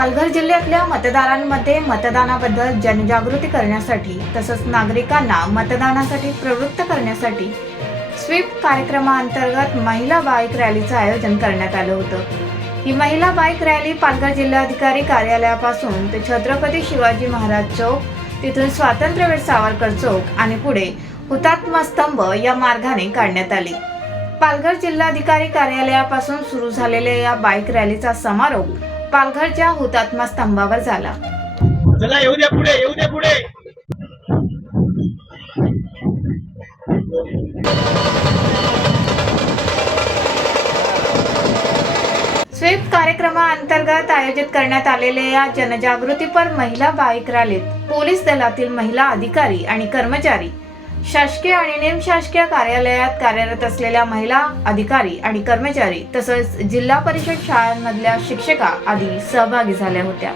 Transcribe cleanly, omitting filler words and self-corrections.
पालघर जिल्ह्यातल्या मतदारांमध्ये मतदानाबद्दल जनजागृती करण्यासाठी तसंच नागरिकांना मतदानासाठी प्रवृत्त करण्यासाठी स्वीप कार्यक्रमाअंतर्गत महिला बाईक रॅलीचं आयोजन करण्यात आलं होतं। ही महिला बाईक रॅली पालघर जिल्हाधिकारी कार्यालयापासून ते छत्रपती शिवाजी महाराज चौक, तिथून स्वातंत्र्यवीर सावरकर चौक आणि पुढे हुतात्मा स्तंभ या मार्गाने काढण्यात आली। पालघर जिल्हाधिकारी कार्यालयापासून सुरू झालेल्या या बाईक रॅलीचा समारोप पालघरच्या हुतात्मा स्तंभावर झाला। चला येऊ द्या पुढे, येऊ द्या पुढे। स्वीप कार्यक्रमाअंतर्गत आयोजित करण्यात आलेल्या या जनजागृतीपर महिला बाईक रॅलीत पोलीस दलातील महिला अधिकारी आणि कर्मचारी, शासकीय आणि निमशासकीय कार्यालयात कार्यरत असलेल्या महिला अधिकारी आणि कर्मचारी तसंच जिल्हा परिषद शाळांमधल्या शिक्षिका आदी सहभागी झाल्या होत्या।